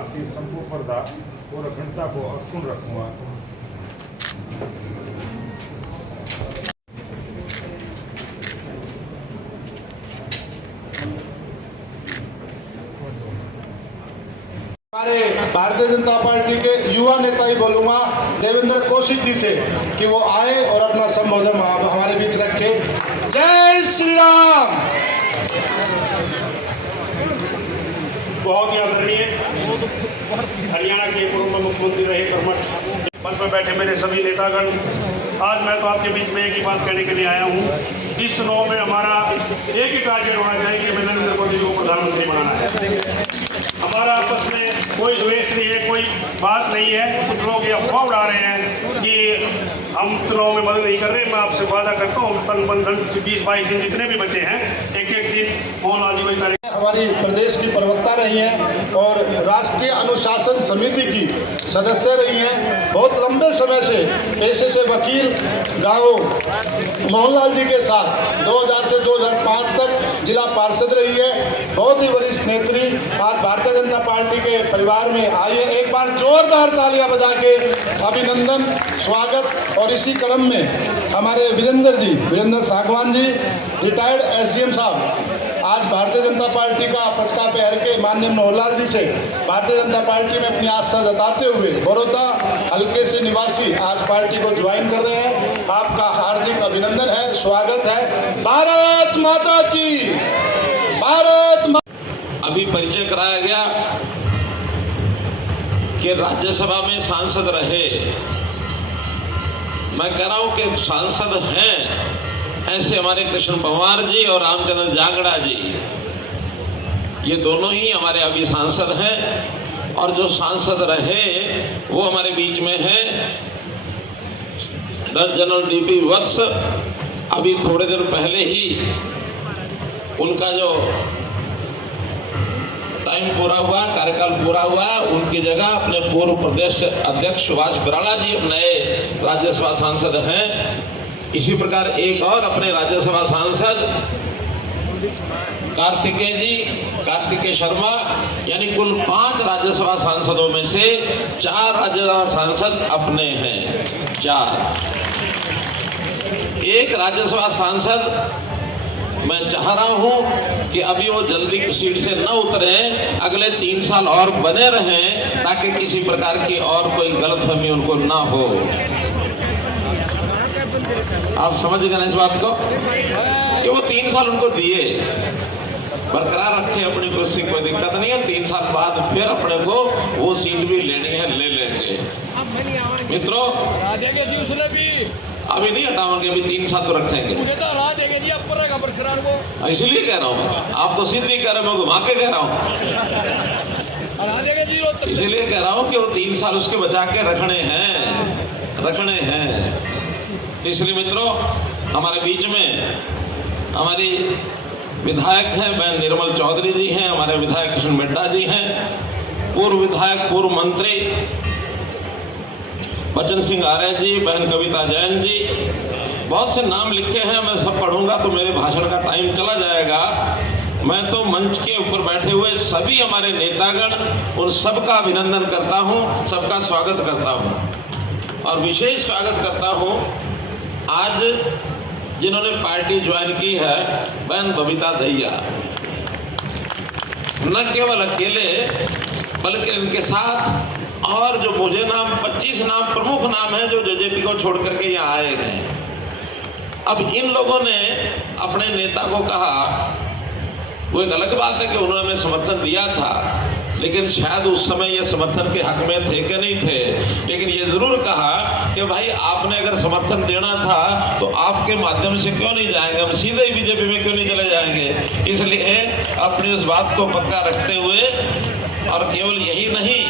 भारत की संपूर्णता और अखंडता को अक्षुण्ण रखूंगा। हमारे भारतीय जनता पार्टी के युवा नेता ही बोलूंगा देवेंद्र कौशिक जी से कि वो आए और अपना संबोधन हमारे बीच रखे। जय श्री राम। बहुत ही आदरणीय हरियाणा के पूर्व मुख्यमंत्री रहे कर्मठ पद पर बैठे मेरे सभी नेतागण, आज मैं तो आपके बीच में एक ही बात कहने के लिए आया हूँ। इस चुनाव में हमारा एक ही टारगेट होना चाहिए कि हमें नरेंद्र मोदी को प्रधानमंत्री बनाना है। हमारा आपस में कोई द्वेष नहीं है, कोई बात नहीं है। कुछ लोग ये अफवाह उड़ा रहे हैं कि हम चुनाव में मदद नहीं कर रहे। मैं आपसे वादा करता हूँ 20-22 दिन जितने भी बचे हैं, एक एक दिन मौन आजीवन करेंगे। हमारी प्रदेश की प्रवक्ता रही हैं और राष्ट्रीय अनुशासन समिति की सदस्य रही हैं। बहुत लंबे समय से पेशे से वकील गाँव मोहनलाल जी के साथ 2000 से 2005 तक जिला पार्षद रही है। बहुत ही वरिष्ठ नेत्री आज भारतीय जनता पार्टी के परिवार में आई है। एक बार जोरदार तालियां बजा के अभिनंदन, स्वागत। और इसी क्रम में हमारे वीरेंद्र सागवान जी, रिटायर्ड एसडीएम साहब, आज भारतीय जनता पार्टी का पटका पहन के माननीय मोहनलाल जी से भारतीय जनता पार्टी में अपनी आस्था जताते हुए बड़ौदा हल्के से निवासी आज पार्टी को ज्वाइन कर रहे हैं। आपका हार्दिक अभिनंदन है, स्वागत है। भारत माता की, भारत माता। अभी परिचय कराया गया कि राज्यसभा में सांसद रहे। मैं कह रहा हूं कि सांसद हैं ऐसे हमारे कृष्ण पंवार जी और रामचंद्र जांगड़ा जी, ये दोनों ही हमारे अभी सांसद हैं। और जो सांसद रहे वो हमारे बीच में हैं जनरल डीपी वत्स। अभी थोड़े दिन पहले ही उनका जो टाइम पूरा हुआ, कार्यकाल पूरा हुआ, उनकी जगह अपने पूर्व प्रदेश अध्यक्ष सुभाष बराला जी नए राज्यसभा सांसद हैं। इसी प्रकार एक और अपने राज्यसभा सांसद कार्तिकेय शर्मा, यानी कुल 5 राज्यसभा सांसदों में से 4 राज्यसभा सांसद अपने हैं। 4 एक राज्यसभा सांसद मैं चाह रहा हूं कि अभी वो जल्दी सीट से न उतरे, अगले 3 साल और बने रहें ताकि किसी प्रकार की और कोई गलतफहमी उनको ना हो। आप समझ गए ना इस बात को कि वो 3 साल उनको दिए, बरकरार रखे अपनी कुर्सी, कोई दिक्कत नहीं है। 3 साल बाद फिर अपने को वो सीट भी लेनी है, ले लेंगे। मित्रों अभी नहीं हटाओगे, अभी 3 साल तो रखेंगे। मुझे तो हरा देंगे जी, आप पर बरकरार वो। इसलिए कह रहा हूँ, आप तो सीधे कह रहे हो, मैं घुमा के कह रहा हूँ। इसीलिए कह रहा हूँ कि वो 3 साल उसके बचा के रखने हैं। इसलिए मित्रों हमारे बीच में हमारी विधायक हैं बहन निर्मल चौधरी जी हैं, हमारे विधायक कृष्ण मिड्डा जी हैं, पूर्व विधायक पूर्व मंत्री बच्चन सिंह आर्य जी, बहन कविता जैन जी, बहुत से नाम लिखे हैं। मैं सब पढ़ूंगा तो मेरे भाषण का टाइम चला जाएगा। मैं तो मंच के ऊपर बैठे हुए सभी हमारे नेतागण, उन सबका अभिनंदन करता हूं, सबका स्वागत करता हूं और विशेष स्वागत करता हूं आज जिन्होंने पार्टी ज्वाइन की है, बहन बबीता दहिया। न केवल अकेले बल्कि इनके साथ और जो मुझे 25 नाम प्रमुख नाम हैं जो जेजेपी को छोड़ करके यहाँ आए हैं। अब इन लोगों ने अपने नेता को कहा, वो एक अलग बात है कि उन्होंने हमें समर्थन दिया था, लेकिन शायद उस समय ये समर्थन के हक में थे कि नहीं थे, लेकिन ये जरूर कहा कि भाई आपने अगर समर्थन देना था तो आपके माध्यम से क्यों नहीं जाएंगे, हम सीधे ही बीजेपी में क्यों नहीं चले जाएंगे। इसलिए अपनी उस बात को पक्का रखते हुए और केवल यही नहीं,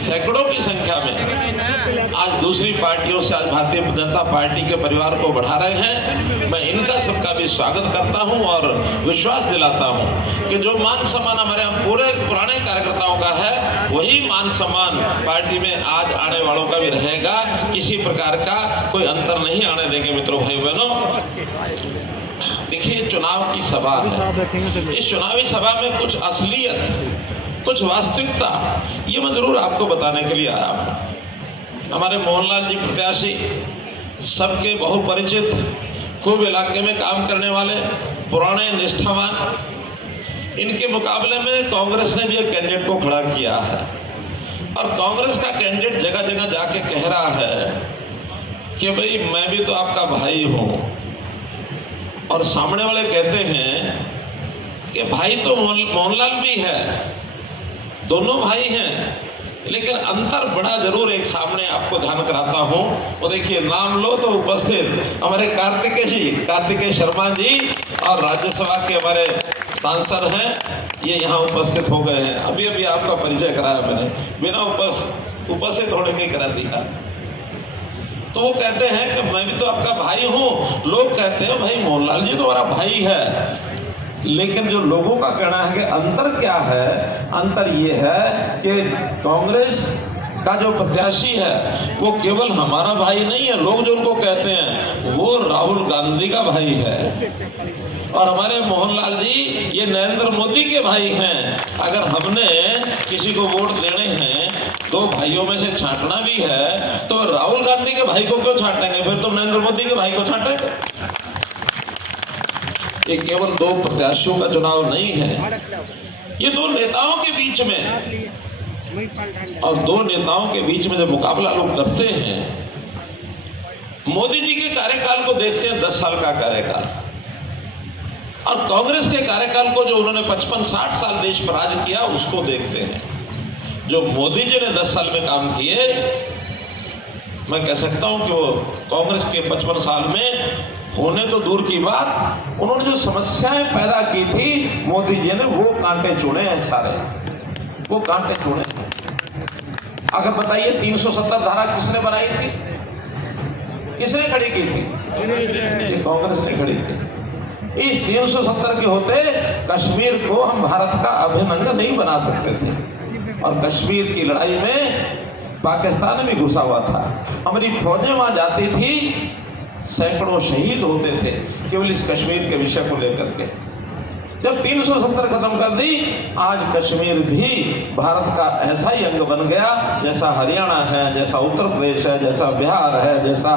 सैकड़ों की संख्या में आज दूसरी पार्टियों से आज भारतीय जनता पार्टी के परिवार को बढ़ा रहे हैं। मैं इनका सबका भी स्वागत करता हूं और विश्वास दिलाता हूं कि जो मान सम्मान हमारे हम पूरे पुराने कार्यकर्ताओं का है, वही मान सम्मान पार्टी में आज आने वालों का भी रहेगा। किसी प्रकार का कोई अंतर नहीं आने देंगे। मित्रों, भाई बहनों, देखिए चुनाव की सभा है, इस चुनावी सभा में कुछ असलियत कुछ वास्तविकता, ये मैं जरूर आपको बताने के लिए आया हूँ। हमारे मोहनलाल जी प्रत्याशी सबके बहुपरिचित, खूब इलाके में काम करने वाले, पुराने निष्ठावान, इनके मुकाबले में कांग्रेस ने भी एक कैंडिडेट को खड़ा किया है और कांग्रेस का कैंडिडेट जगह जगह जाके कह रहा है कि भाई मैं भी तो आपका भाई हूं, और सामने वाले कहते हैं कि भाई तो मोहनलाल भी है, दोनों भाई हैं, लेकिन अंतर बड़ा जरूर एक सामने आपको ध्यान कराता हूं। वो देखिए, नाम लो तो उपस्थित हमारे कार्तिकेय शर्मा जी और राज्यसभा के हमारे सांसद हैं, ये यहाँ उपस्थित हो गए हैं। अभी अभी आपका परिचय कराया मैंने, बिना उपस्थित होने के करा दिया। तो वो कहते हैं कि मैं भी तो आपका भाई हूं। लोग कहते हैं भाई मोहनलाल जी तो हमारा भाई है, लेकिन जो लोगों का कहना है कि अंतर क्या है, अंतर ये है कि कांग्रेस का जो प्रत्याशी है वो केवल हमारा भाई नहीं है, लोग जो उनको कहते हैं वो राहुल गांधी का भाई है, और हमारे मोहनलाल जी ये नरेंद्र मोदी के भाई हैं। अगर हमने किसी को वोट देने हैं, दो भाइयों में से छांटना भी है, तो राहुल गांधी के भाई को क्यों छांटेंगे, फिर तो नरेंद्र मोदी के भाई को छांटेंगे। ये केवल दो प्रत्याशियों का चुनाव नहीं है, ये दो नेताओं के बीच में, और दो नेताओं के बीच में जब मुकाबला लोग करते हैं, मोदी जी के कार्यकाल को देखते हैं, 10 साल का कार्यकाल, और कांग्रेस के कार्यकाल को जो उन्होंने 55-60 साल देश पर राज किया उसको देखते हैं। जो मोदी जी ने 10 साल में काम किए, मैं कह सकता हूं कि वो कांग्रेस के 55 साल में होने तो दूर की बात, उन्होंने जो समस्याएं पैदा की थी मोदी जी ने वो कांटे चुने हैं, सारे वो कांटे चुने। अगर बताइए 370 धारा किसने बनाई थी, किसने खड़ी की थी? ये कांग्रेस ने खड़ी की। इस 370 के होते कश्मीर को हम भारत का अभिन्न अंग नहीं बना सकते थे, और कश्मीर की लड़ाई में पाकिस्तान भी घुसा हुआ था, हमारी फौजें वहां जाती थी, सैकड़ों शहीद होते थे केवल इस कश्मीर के विषय को लेकर के। जब 370 खत्म कर दी, आज कश्मीर भी भारत का ऐसा ही अंग बन गया जैसा हरियाणा है, जैसा उत्तर प्रदेश है, जैसा बिहार है, जैसा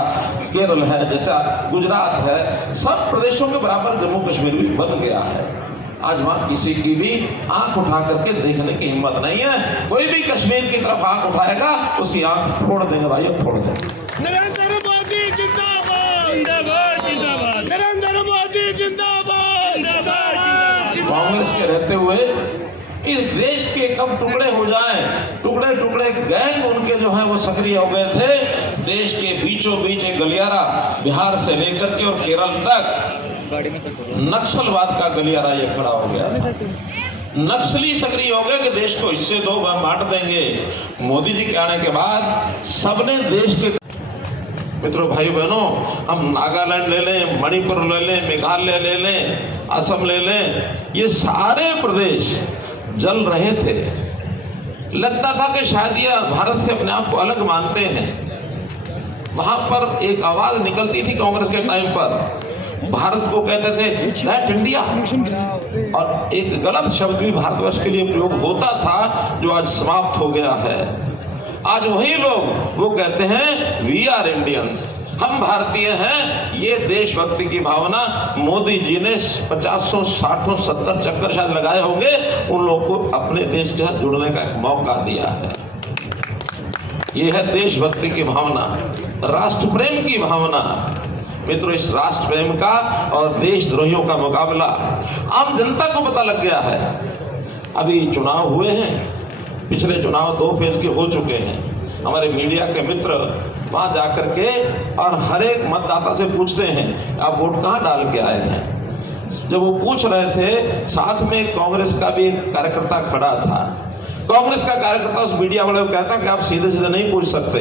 केरल है, जैसा गुजरात है, सब प्रदेशों के बराबर जम्मू कश्मीर भी बन गया है। आज वहां किसी की भी आंख उठा करके देखने की हिम्मत नहीं है। कोई भी कश्मीर की तरफ आंख उठाएगा उसकी आंख फोड़ देंगे भाई, फोड़ देंगे। नरेंद्र मोदी जिंदाबाद, जिंदाबाद, जिंदाबाद, नरेंद्र मोदी जिंदाबाद, जिंदाबाद। कांग्रेस के रहते हुए इस देश के कब टुकड़े हो जाएं, टुकड़े टुकड़े गैंग उनके जो है वो सक्रिय हो गए थे। देश के बीचों बीच एक गलियारा, बिहार से लेकर के और केरल तक नक्सलवाद का गलियारा ये खड़ा हो गया। नक्सली सक्रिय हो गए कि देश को हिस्से दो, बांट देंगे। मोदी जी के आने के बाद सबने देश के मित्रों, भाई बहनों, हम नागालैंड ले लें, मणिपुर ले लें, मेघालय ले लें, असम ले लें, ये सारे प्रदेश जल रहे थे। लगता था कि शायद ये भारत से अपने आप को अलग मानते हैं। वहां पर एक आवाज निकलती थी कांग्रेस के टाइम पर, भारत को कहते थे दैट इंडिया, और एक गलत शब्द भी भारतवर्ष के लिए प्रयोग होता था जो आज समाप्त हो गया है। आज वही लोग वो कहते हैं वी आर इंडियंस, हम भारतीय हैं। ये देशभक्ति की भावना मोदी जी ने 50, 60, 70 चक्कर शायद लगाए होंगे, उन लोगों को अपने देश के साथ जुड़ने का एक मौका दिया है। ये है देशभक्ति की भावना, राष्ट्र प्रेम की भावना। मित्रों, इस राष्ट्र प्रेम का और देशद्रोहियों का मुकाबला आम जनता को पता लग गया है। अभी चुनाव हुए हैं, पिछले चुनाव 2 फेज के हो चुके हैं। हमारे मीडिया के मित्र वहां जाकर के और हर एक मतदाता से पूछते हैं आप वोट कहां डाल के आए हैं। जब वो पूछ रहे थे, साथ में कांग्रेस का भी एक कार्यकर्ता खड़ा था। कांग्रेस का कार्यकर्ता उस मीडिया वाले को कहता कि आप सीधे सीधे नहीं पूछ सकते,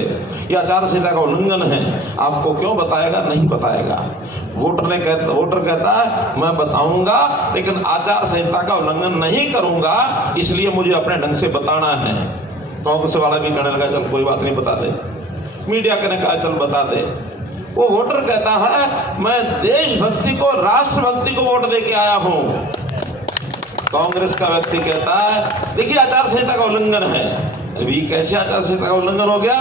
ये आचार संहिता का उल्लंघन है, आपको क्यों बताएगा? नहीं बताएगा। वोटर कहता है मैं बताऊंगा, लेकिन आचार संहिता का उल्लंघन नहीं करूंगा, इसलिए मुझे अपने ढंग से बताना है। कांग्रेस वाला भी कहने लगा चल कोई बात नहीं, बता दे। मीडिया ने कहा चल बता दे। वो वोटर कहता है मैं देशभक्ति को, राष्ट्रभक्ति को वोट दे के आया हूं। कांग्रेस का व्यक्ति कहता है देखिए आचार संहिता का उल्लंघन है। अभी कैसे आचार संहिता का उल्लंघन हो गया?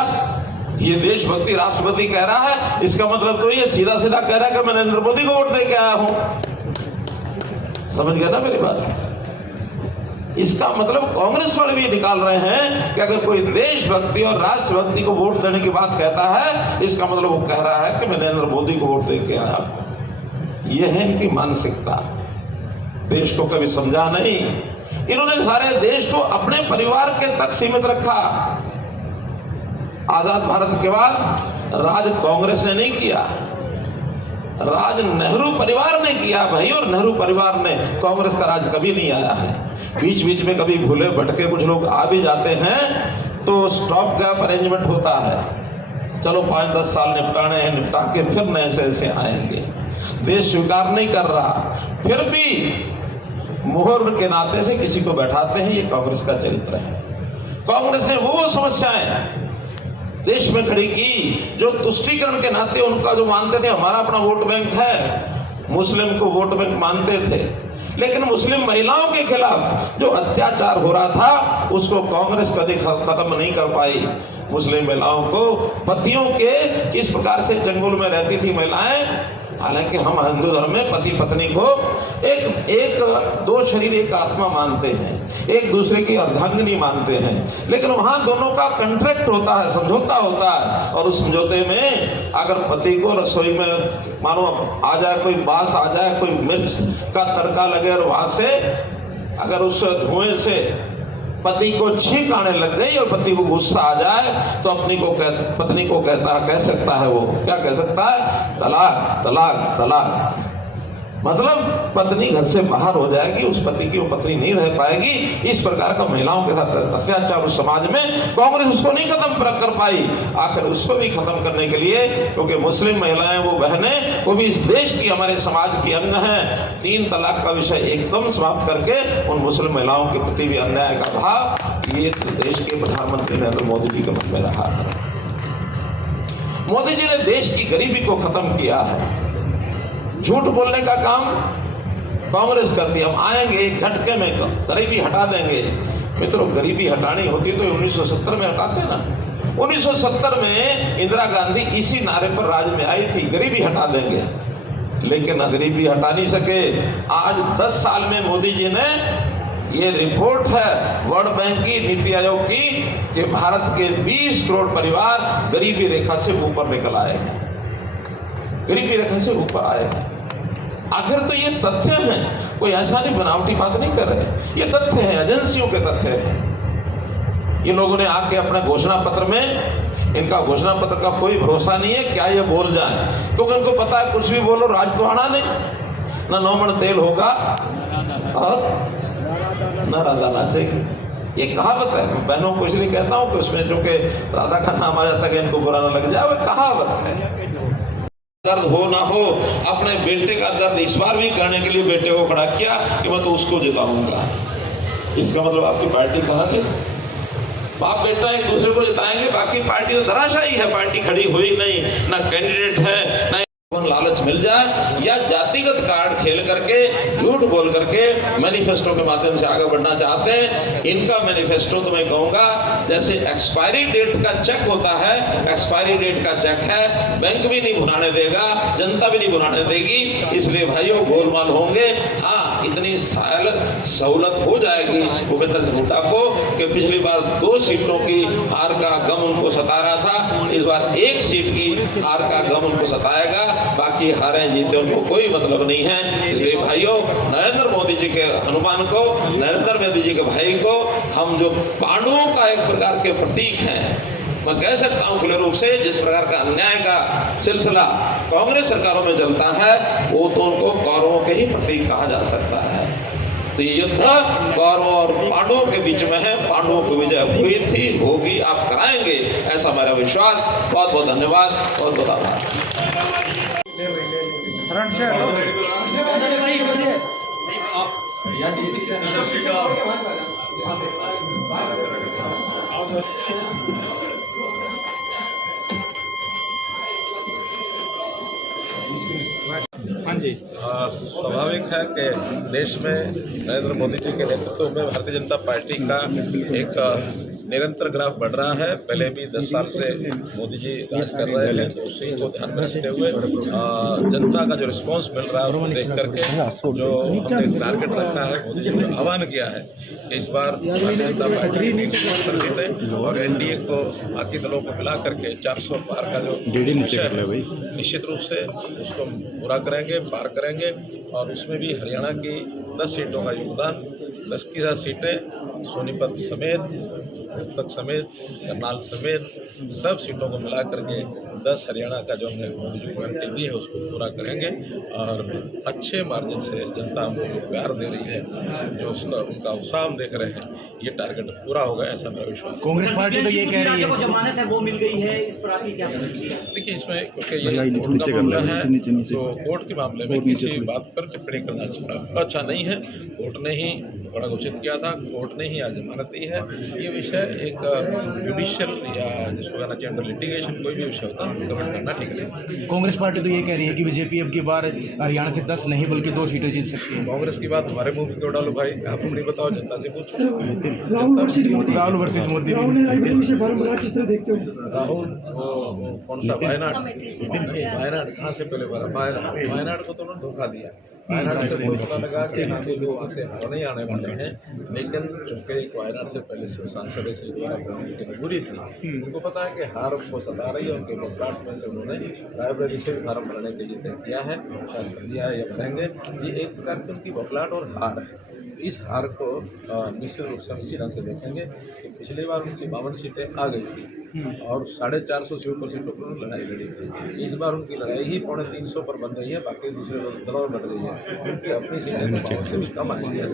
ये देशभक्ति राष्ट्रपति कह रहा है, इसका मतलब तो ये सीधा सीधा कह रहा है कि मैं नरेंद्र मोदी को वोट दे के आया हूं। समझ गया ना मेरी बात? इसका मतलब कांग्रेस वाले भी निकाल रहे हैं कि अगर कोई देशभक्ति और राष्ट्रभक्ति को वोट देने की बात कहता है, इसका मतलब वो कह रहा है कि मैं नरेंद्र मोदी को वोट दे के आया हूं। यह है इनकी मानसिकता। देश को कभी समझा नहीं। इन्होंने सारे देश को अपने परिवार के तक सीमित रखा। आजाद भारत के बाद राज कांग्रेस ने नहीं किया, राज नेहरू परिवार ने किया भाई। और नेहरू परिवार ने, कांग्रेस का राज कभी नहीं आया है। बीच बीच में कभी भूले भटके कुछ लोग आ भी जाते हैं तो स्टॉप गैप अरेंजमेंट होता है। चलो 5-10 साल निपटाने हैं, निपटा के फिर नए से ऐसे आएंगे। देश स्वीकार नहीं कर रहा, फिर भी मोहर के नाते से किसी को बैठाते हैं। ये कांग्रेस का चरित्र है। कांग्रेस ने वो समस्याएं देश में खड़ी की जो तुष्टीकरण के नाते उनका जो मानते थे हमारा अपना वोट बैंक है, मुस्लिम को वोट बैंक मानते थे। लेकिन मुस्लिम महिलाओं के खिलाफ जो अत्याचार हो रहा था उसको कांग्रेस कभी खत्म नहीं कर पाई। मुस्लिम महिलाओं को पतियों के किस प्रकार से चंगुल में रहती थी महिलाएं। हालांकि हम हिंदू धर्म में पति पत्नी को एक दो शरीर एक आत्मा मानते हैं, एक दूसरे की अर्धांगिनी मानते हैं, लेकिन वहां दोनों का कॉन्ट्रैक्ट होता है, समझौता होता है। और उस समझौते में अगर पति को रसोई में मानो आ जाए कोई बास आ जाए, कोई मिर्च का तड़का लगे और वहां से अगर उस धुएं से पति को छींक आने लग गई और पति को गुस्सा आ जाए तो पत्नी को कह सकता है, वो क्या कह सकता है? तलाक तलाक तलाक। मतलब पत्नी घर से बाहर हो जाएगी, उस पति की वो पत्नी नहीं रह पाएगी। इस प्रकार का महिलाओं के साथ अत्याचार उस समाज में कांग्रेस उसको नहीं खत्म कर पाई। आखिर उसको भी खत्म करने के लिए, क्योंकि मुस्लिम महिलाएं वो बहनें वो भी इस देश की हमारे समाज की अंग हैं, 3 तलाक का विषय एकदम समाप्त करके उन मुस्लिम महिलाओं के प्रति भी अन्याय का भाव ये देश के प्रधानमंत्री नरेंद्र मोदी जी के मन में रहा है। मोदी जी ने देश की गरीबी को खत्म किया है। झूठ बोलने का काम कांग्रेस करती है। हम आएंगे एक झटके में गरीबी हटा देंगे। मित्रों, गरीबी हटानी होती तो 1970 में हटाते ना। 1970 में इंदिरा गांधी इसी नारे पर राज में आई थी, गरीबी हटा देंगे, लेकिन गरीबी हटा नहीं सके। आज 10 साल में मोदी जी ने, ये रिपोर्ट है वर्ल्ड बैंक की, नीति आयोग की, कि भारत के 20 करोड़ परिवार गरीबी रेखा से ऊपर निकल आए हैं, गरीबी रेखा से ऊपर आए हैं। आखिर तो ये सत्य है, कोई ऐसा नहीं बनावटी बात नहीं कर रहे, ये तथ्य है, एजेंसियों के तथ्य हैं। ये लोगों ने आके अपने घोषणा पत्र में, इनका घोषणा पत्र का कोई भरोसा नहीं है क्या ये बोल जाए, क्योंकि उनको पता है कुछ भी बोलो राज तो आना नहीं, ना 9 मण तेल होगा और ना राधा नाचेगी। ये कहावत है। मैं बहनों को इसलिए कहता हूँ कि उसमें जो कि राधा का नाम आ जाता है कि इनको बुरा ना लग जाए, वो कहावत है। दर्द हो ना हो, अपने बेटे का दर्द इस बार भी करने के लिए बेटे को खड़ा किया कि मैं तो उसको जिताऊंगा। इसका मतलब आपकी पार्टी कहाँ गई? बाप बेटा एक दूसरे को जिताएंगे, बाकी पार्टी तो धराशायी है, पार्टी खड़ी हुई नहीं, ना कैंडिडेट है, ना लालच मिल जाए या जातिगत कार्ड खेल करके झूठ बोल करके मैनिफेस्टो के माध्यम से आगे बढ़ना चाहते हैं। इनका मैनिफेस्टो तो मैं कहूँगा जैसे एक्सपायरी डेट का चेक होता है, एक्सपायरी डेट का चेक है, बैंक भी नहीं भुनाने देगा, जनता भी नहीं भुनाने देगी। इसलिए भाइयों गोलमाल होंगे। हाँ, इतनी सहूलत हो जाएगी भूपेंद्र सिंह हुड्डा को कि पिछली बार 2 सीटों की हार का गम उनको सता रहा था, इस बार 1 सीट की हार का गम उनको सताएगा, बाकी हारे जीते उनको कोई मतलब नहीं है। इसलिए भाइयों, नरेंद्र मोदी जी के हनुमान को, नरेंद्र मोदी जी के भाई को हम जो पांडवों का एक प्रकार के प्रतीक हैं, मैं कह सकता हूं खुले रूप से, जिस प्रकार का अन्याय का सिलसिला कांग्रेस सरकारों में चलता है वो तो उनको कौरवों के ही प्रतीक कहा जा सकता है। तो ये युद्ध कौरवों और पांडवों के बीच में है। पांडवों को विजय हुई थी, होगी, आप कराएंगे, ऐसा मेरा विश्वास। बहुत बहुत धन्यवाद, बहुत बहुत आभार। हाँ जी, स्वाभाविक है कि देश में नरेंद्र मोदी जी के नेतृत्व में भारतीय जनता पार्टी का एक निरंतर ग्राफ बढ़ रहा है। पहले भी 10 साल से मोदी जी राज कर रहे थे, तो उसी को ध्यान में रखते हुए जनता का जो रिस्पांस मिल रहा है उसको देख करके जो हमने टारगेट रखा है, मोदी जी ने आह्वान किया है कि इस बार भारतीय जनता पार्टी 70 सीटें और एनडीए को बाकी दलों को मिला करके 400 पार का जो विषय है निश्चित रूप से उसको पूरा करेंगे, पार करेंगे। और उसमें भी हरियाणा की 10 सीटों का योगदान, 10 की 10 सीटें सोनीपत समेत, रोहतक समेत, करनाल समेत सब सीटों को मिला करके 10 हरियाणा का जो हमने मोदी जी को गारंटी दी है उसको पूरा करेंगे और अच्छे मार्जिन से जनता हमको जो प्यार दे रही है, जो उसका उनका उत्साह हम देख रहे हैं, ये टारगेट पूरा होगा ऐसा मेरा विश्वास है। कांग्रेस पार्टी तो ये कह रही है जो जमानत है वो मिल गई है, इस पर आपकी क्या प्रतिक्रिया? देखिए इसमें क्योंकि ये कोर्ट का मामला है तो कोर्ट के मामले में किसी बात पर टिप्पणी करना अच्छा नहीं है। कोर्ट ने ही बड़ा घोषित किया था, कोर्ट ने ही आज जमानत दी है। ये विषय एक जुडिशियल या जिसको कहना चाहिए अंडर लिटिगेशन कोई भी विषय होता है कमेंट करना ठीक नहीं। कांग्रेस पार्टी तो ये कह रही है कि बीजेपी अब की बार हरियाणा से 10 नहीं बल्कि 2 सीटें जीत सकती है। कांग्रेस की बात हमारे मुंह में क्यों डालो भाई, आप अपनी बताओ, जनता से पूछो। राहुल वर्सेस मोदी राहुल ने रायबरेली से बारम्बार किस तरह देखते हो? राहुल वो कौन सा वायनाड नहीं, वायनाड कहाँ से पहले वायनाड को तो उन्होंने धोखा दिया। वायनाड से बहुत पता लगा कि हाँ लोग वहाँ से नहीं आने वाले हैं, लेकिन चूंकि एक वायनाड से पहले से सांसद इसलिए द्वारा बनने की मजबूरी थी, उनको पता है कि हार उनको सता रही है। उनके बकलाट में से उन्होंने रायबरेली से भी फार्म भरने के लिए तय किया है, शायद कर दिया है या भरेंगे। ये एक प्रकार की उनकी बकलाट और हार है। इस हार को निश्चित रूप से हम इसी ढंग से देखेंगे कि पिछली बार उनकी 52 सीटें आ गई थी और 450 से ऊपर सीटों पर उन्होंने लड़ाई लड़ी थी। इस बार उनकी लड़ाई ही 350 पर बन रही है, बाकी दूसरे दलों में लड़ रही है। उनकी अपनी सीटें 52 से भी कम आई है।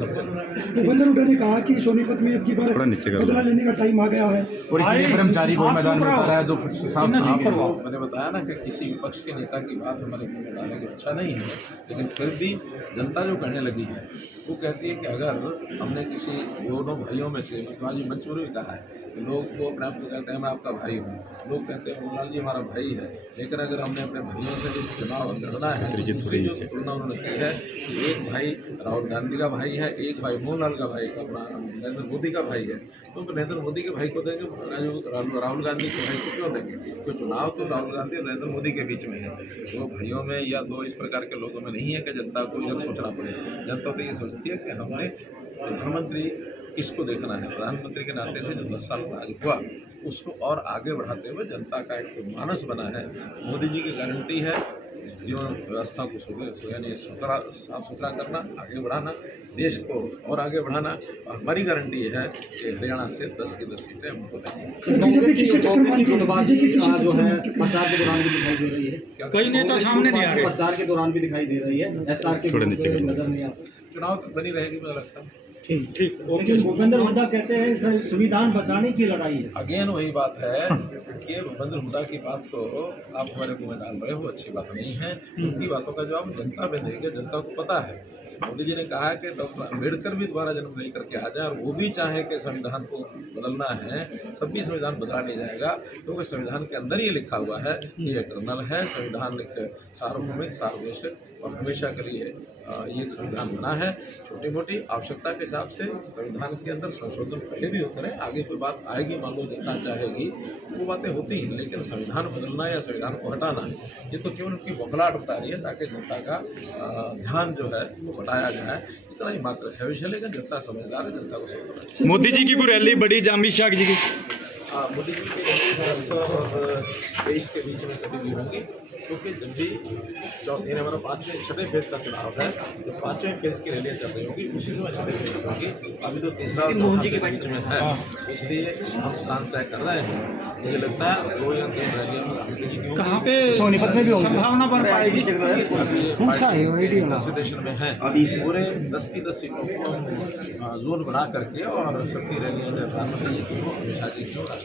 भूपेंद्र हुड्डा ने कहा कि सोनीपत में अब की बार बदला लेने का टाइम आ गया है और इसलिए ब्रह्मचारी को मैदान में उतारा है जो साफ मैंने बताया ना कि किसी विपक्ष के नेता की बात हमारे मुंह में डालने की इच्छा नहीं है, लेकिन फिर भी जनता जो कहने लगी है वो कहती है कि अगर हमने किसी दोनों भाइयों में से, आज मंच पर भी कहा है कि लोग वो अपने आप को कहते हैं मैं आपका भाई हूँ, लोग कहते हैं मोहनलाल जी हमारा भाई है, लेकिन अगर हमने अपने भाइयों से जो चुनाव लड़ना है उसकी जो तुलना उन्होंने की है कि एक भाई राहुल गांधी का भाई है, एक भाई मोहनलाल का भाई नरेंद्र मोदी का भाई है, तो नरेंद्र मोदी के भाई को देंगे, राहुल गांधी के भाई को क्यों देंगे? तो चुनाव तो राहुल गांधी और नरेंद्र मोदी के बीच में है, दो भाइयों में या दो इस प्रकार के लोगों में नहीं है कि जनता को इधर सोचना पड़े। जनता तो ये सोचती है कि हमें प्रधानमंत्री किसको देखना है। प्रधानमंत्री के नाते से जो 10 साल राज हुआ उसको और आगे बढ़ाते हुए जनता का एक मानस बना है। मोदी जी की गारंटी है जीवन व्यवस्था को यानी साफ सुथरा करना, आगे बढ़ाना, देश को और आगे बढ़ाना। और हमारी गारंटी ये है कि हरियाणा से 10 की 10 सीटें हमको देंगे। बीजेपी की जो है प्रचार के दौरान भी दिखाई दे रही है, कई नेता सामने नहीं आ रहे, प्रचार के दौरान भी दिखाई दे रही है, एसआर के नजर नहीं आता। चुनाव तक बनी रहेगी मुझे लगता है। ठीक ओके। भूपेंद्र हुड्डा कहते हैं संविधान बचाने की लड़ाई है। अगेन वही बात है कि भूपेंद्र हुड्डा की बात को आप हमारे मुँह में डाल रहे हो, अच्छी बात नहीं है। उनकी बातों का जवाब जनता में देंगे। जनता को पता है मोदी जी ने कहा है कि डॉक्टर अम्बेडकर भी दोबारा जन्म नहीं करके आ जाए और वो भी चाहे कि संविधान को बदलना है तब भी संविधान बदला नहीं जाएगा, क्योंकि संविधान के अंदर ये लिखा हुआ है कि ये इटर्नल है। संविधान एक सार्वभौमिक, सार्वदेशिक और हमेशा के लिए ये एक संविधान बना है। छोटी मोटी आवश्यकता के हिसाब से संविधान के अंदर संशोधन पहले भी होते रहे, आगे कोई बात आएगी, मान लो जनता चाहेगी, वो बातें होती हैं। लेकिन संविधान बदलना या संविधान को हटाना ये तो केवल उनकी बौखलाहट बता रही है ताकि जनता का ध्यान जो है वो हटाया जाए, इतना ही मात्र है विषय। लेकिन जनता समझदार है, जनता को समझ। मोदी जी की कोई रैली बड़ी अमित शाह जी की मोदी जी की 10 और 23 के बीच में कभी भी होंगी, क्योंकि जब भी हमारा 6वें फेज का चुनाव है, तो 5वें फेज की रैलियाँ चल रही होंगी, उसी में 6वें फेज होगी। अभी तो तीसरा मोहन जी के बीच में है, इसलिए हम स्थान तय कर रहे हैं। मुझे लगता है 2 या 3 रैलियाँ कहाँ पे सोनीपत में भी होंगी, संभावना बन पाएगी? कंसिडरेशन में है। पूरे 10 की 10 सीटों को हम जोन बना करके और सबकी रैलियों में प्रधानमंत्री जी को शादी से राष्ट्रीय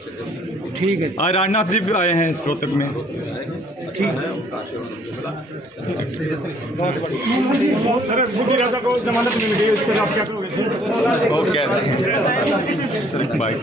ठीक है। आज राजनाथ जी भी आए हैं रोहतक में। ठीक है, उनका आशीर्वाद मिला। सर मोदी राजा को जमानत मिल गई, उस पर आप क्या करोगे? Okay bye.